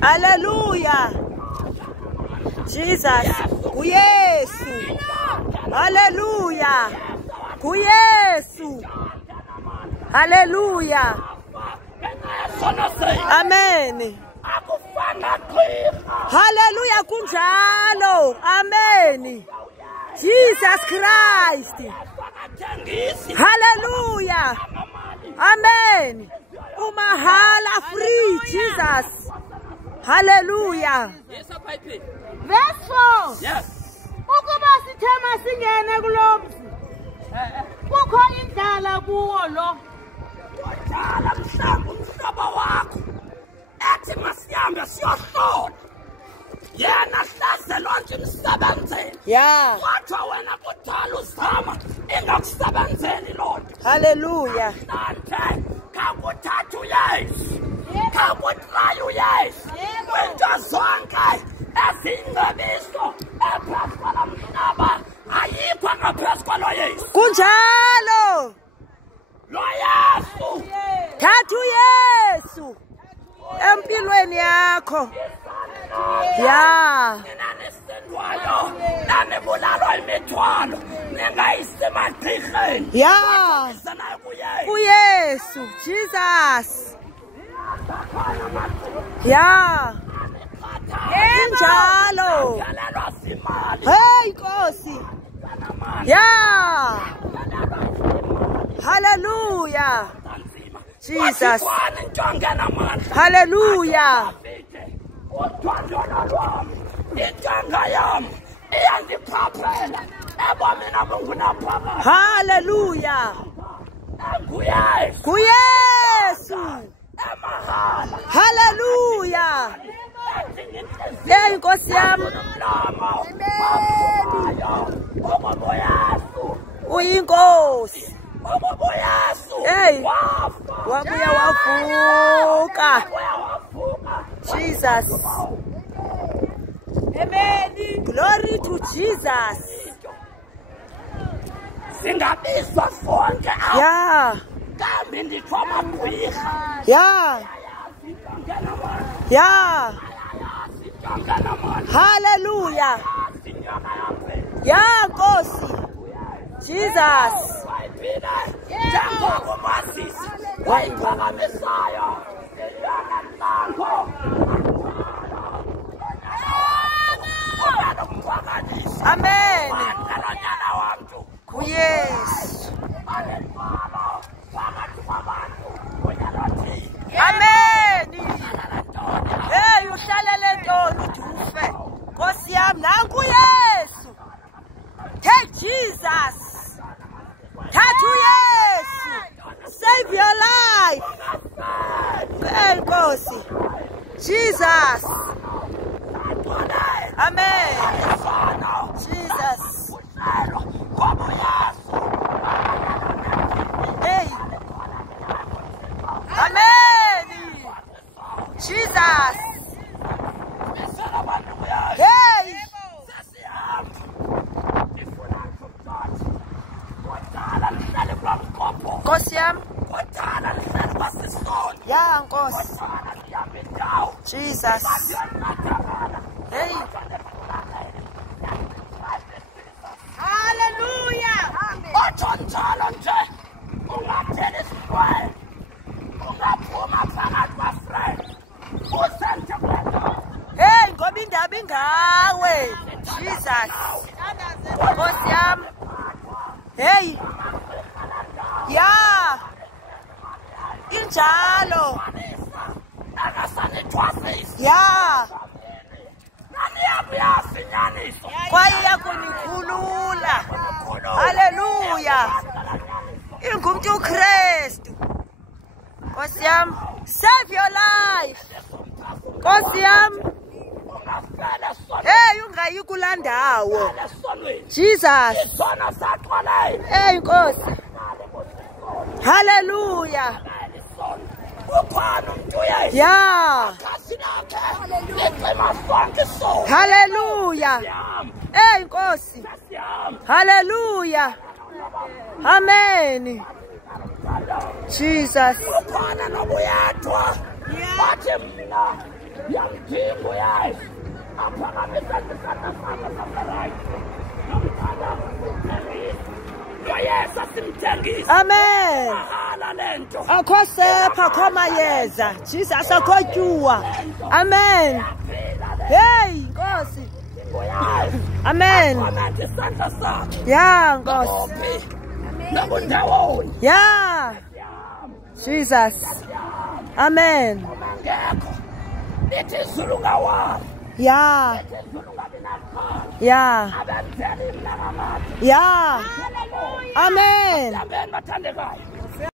Hallelujah. Jesus. Kuyesu. Hallelujah. Kuyesu. Hallelujah. Amen. Hallelujah kunjalo. Amen. Jesus Christ. Hallelujah. Amen. Umahala free Jesus. Hallelujah. Verse 4. Yes. Ukuba sithema singene kulomzi. Kukho indlala kuwo lo. Wadala mhlamba umhlaba wakho. Ethi masihambe siyohlola. Yena hlaze lonke emsebenzini. Yeah. Kodwa wena kudala uzama ingakusebenzeli lonke. Hallelujah. Nante kakuthatha uyesu. Kakutrayo uyesu. Kwento zonke ezingcebiso ephezu kwalo mhlaba ayikho ngaphezu kwalo Yesu. Kunjalo. Lo Yesu. Thatha uYesu empilweni yakho. Yeah. Yeah. uYesu Jesus. Yeah. Kunjalo. Hey Nkosi. Yeah. Hallelujah. Jesus. Hallelujah. Hallelujah. Kuyesu. Hallelujah. Hey Nkosi yami. Uyinkosi. Hey. Wabuya wavuka. Jesus. Amen. Glory to Jesus. Singabizwa sonke apha. Yeah. Kambe ndikhoma gqwirha. Yeah. Yeah. Hallelujah. Yeah, Nkosi. Jesus. Njengoba uMasisi wayiphakamisayo ilanga nango. Amen. Yes. Amen. Hey, uhlalele ntoni udufe. Nkosi yami nanku uYesu. Take Jesus. Thatha uYesu. Save your life. Hey, Nkosi. Jesus. Amen. Jesus. Hey. Amen. Jesus. Hey. Nkosi yami. Yeah, Nkosi. Jesus. Hey. Hallelujah. Othonjalo nje ungaphela isiqwayi ungaphuma phakathi kwa-friend usente kwento. Hey, ngoba indaba ingawe. Jesus. Nkosi yami. Hey. Yeah. Injalo. Yeah. Kwaya kunikhulula. Hallelujah. Ingumuntu uKristu. Nkosi yami, save your life. Nkosi yami. Hey, ungayi kulandawo. Jesus. Hey, Nkosi. Hallelujah. Yeah. Hallelujah. Hey, Nkosi. Hallelujah. Amen. Jesus. Yamdinga uyazi. Aphakamisa isandla sakhe saseRight. Nomthanda umthengisa. Noyesa simthengisa. Amen. Ahala lento. Akho sepha, akho mayeza. Jesus akho tyuwa. Amen. Hey, Nkosi. Uyazi. Amen. Aphakamisa isandla sakhe. Ya, Nkosi. Nakundawoni. Ya. Jesus. Amen. Ngekho. Lithi izulu ngawazi. Ya. Lithi izulu ngabinakho. Ya. Abenzeli mna ngamati. Ya. Amen. Amen bathandekayo.